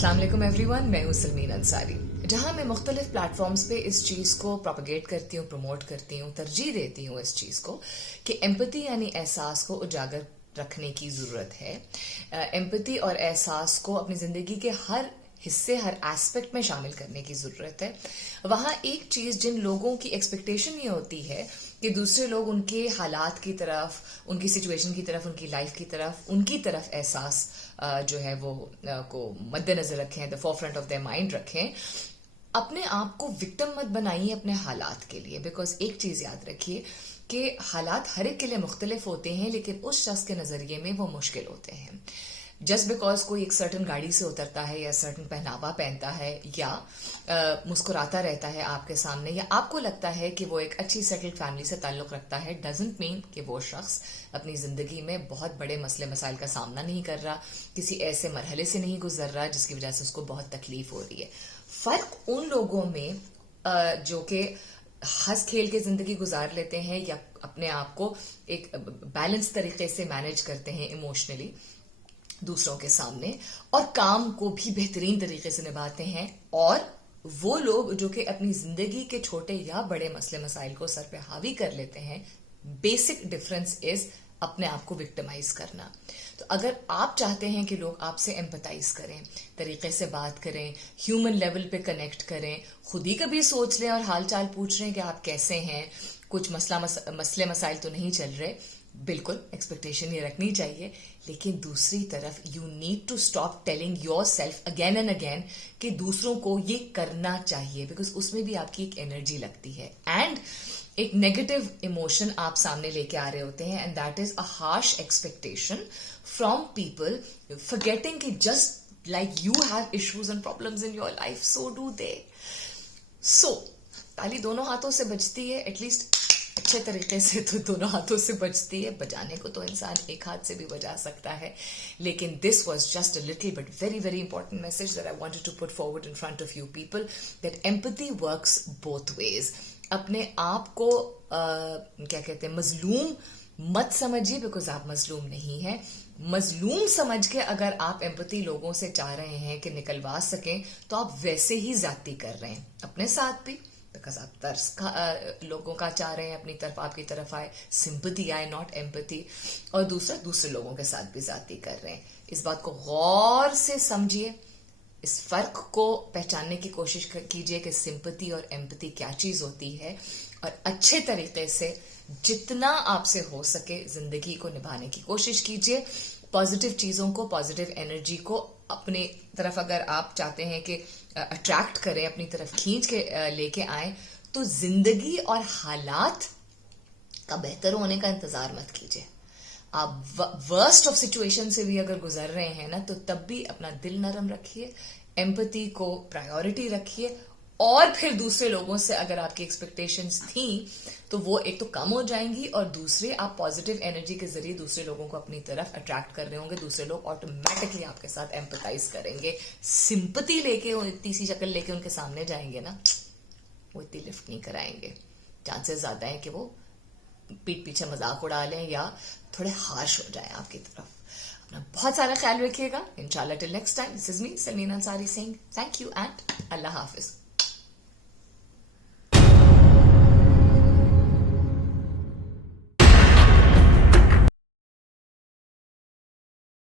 अस्सलाम वालेकुम एवरीवन, मैं हूँ सलमीन अंसारी। जहाँ मैं मुख्तलिफ प्लेटफॉर्म्स पे इस चीज़ को प्रोपगेट करती हूँ, प्रमोट करती हूँ, तरजीह देती हूँ इस चीज़ को कि एम्पैथी यानी एहसास को उजागर रखने की ज़रूरत है। एम्पैथी और एहसास को अपनी ज़िंदगी के हर हिस्से, हर एस्पेक्ट में शामिल करने की ज़रूरत है। वहाँ एक चीज़ जिन लोगों की एक्सपेक्टेशन ये होती है कि दूसरे लोग उनके हालात की तरफ, उनकी सिचुएशन की तरफ, उनकी लाइफ की तरफ, उनकी तरफ एहसास जो है वो को मद्देनजर रखें, the forefront of their mind रखें। अपने आप को विक्टिम मत बनाइए अपने हालात के लिए, बिकॉज एक चीज़ याद रखिए कि हालात हर एक के लिए मुख्तलिफ होते हैं, लेकिन उस शख्स के नज़रिए में वो मुश्किल होते हैं। जस्ट बिकॉज कोई एक सर्टन गाड़ी से उतरता है या सर्टन पहनावा पहनता है या मुस्कुराता रहता है आपके सामने, या आपको लगता है कि वो एक अच्छी सेटल्ड फैमिली से ताल्लुक रखता है, डजंट मीन कि वो शख्स अपनी जिंदगी में बहुत बड़े मसले मसाइल का सामना नहीं कर रहा, किसी ऐसे मरहले से नहीं गुजर रहा जिसकी वजह से उसको बहुत तकलीफ हो रही है। फर्क उन लोगों में जो कि हंस खेल के जिंदगी गुजार लेते हैं या अपने आप को एक बैलेंस तरीके से मैनेज करते हैं इमोशनली दूसरों के सामने, और काम को भी बेहतरीन तरीके से निभाते हैं, और वो लोग जो कि अपनी जिंदगी के छोटे या बड़े मसले मसाइल को सर पे हावी कर लेते हैं। बेसिक डिफरेंस इज अपने आप को विक्टिमाइज करना। तो अगर आप चाहते हैं कि लोग आपसे एम्पैथाइज करें, तरीके से बात करें, ह्यूमन लेवल पे कनेक्ट करें, खुद ही कभी सोच लें और हाल चाल पूछ लें कि आप कैसे हैं, कुछ मसले मसाइल तो नहीं चल रहे, बिल्कुल एक्सपेक्टेशन ये रखनी चाहिए। लेकिन दूसरी तरफ you need to stop telling yourself again and again कि दूसरों को ये करना चाहिए, बिकॉज उसमें भी आपकी एक एनर्जी लगती है एंड एक नेगेटिव इमोशन आप सामने लेके आ रहे होते हैं, and that is a harsh expectation from people, forgetting कि just like you have issues and problems in your life, so do they. So ताली दोनों हाथों से बजती है, एटलीस्ट अच्छे तरीके से तो दोनों हाथों से बजती है। बजाने को तो इंसान एक हाथ से भी बजा सकता है, लेकिन this was just a little but very very important message that I wanted to put forward in front of you people, that empathy works both ways. अपने आप को क्या कहते हैं, मजलूम मत समझिए, बिकॉज आप मजलूम नहीं है। मजलूम समझ के अगर आप एम्पैथी लोगों से चाह रहे हैं कि निकलवा सकें, तो आप वैसे ही ज्यादती कर रहे हैं अपने साथ भी, बिकॉज आप तरस लोगों का चाह रहे हैं अपनी तरफ, आपकी तरफ आए, सिंपैथी आए, नॉट एम्पैथी। और दूसरा, दूसरे लोगों के साथ भी ज्यादती कर रहे हैं। इस बात को गौर से समझिए, इस फर्क को पहचानने की कोशिश कीजिए कि सिंपैथी और एम्पैथी क्या चीज होती है, और अच्छे तरीके से जितना आपसे हो सके जिंदगी को निभाने की कोशिश कीजिए। पॉजिटिव चीजों को, पॉजिटिव एनर्जी को अपनी तरफ अगर आप चाहते हैं कि अट्रैक्ट करें, अपनी तरफ खींच के लेके आए, तो जिंदगी और हालात का बेहतर होने का इंतजार मत कीजिए। आप वर्स्ट ऑफ सिचुएशन से भी अगर गुजर रहे हैं ना, तो तब भी अपना दिल नरम रखिए, एम्पैथी को प्रायोरिटी रखिए, और फिर दूसरे लोगों से अगर आपकी एक्सपेक्टेशंस थी तो वो एक तो कम हो जाएंगी, और दूसरे आप पॉजिटिव एनर्जी के जरिए दूसरे लोगों को अपनी तरफ अट्रैक्ट कर रहे होंगे। दूसरे लोग ऑटोमेटिकली आपके साथ एम्पैथाइज करेंगे। सिंपैथी लेके, इतनी सी शक्ल लेके उनके सामने जाएंगे ना, वो इतनी लिफ्ट नहीं कराएंगे। चांसेस ज्यादा है कि वो पीठ पीछे मजाक उड़ा लें या थोड़े हार्श हो जाए आपकी तरफ। अपना बहुत सारा ख्याल रखिएगा। इंशाल्लाह till next time, this is me Salmeen Ansari Singh. Thank you and Allah Hafiz.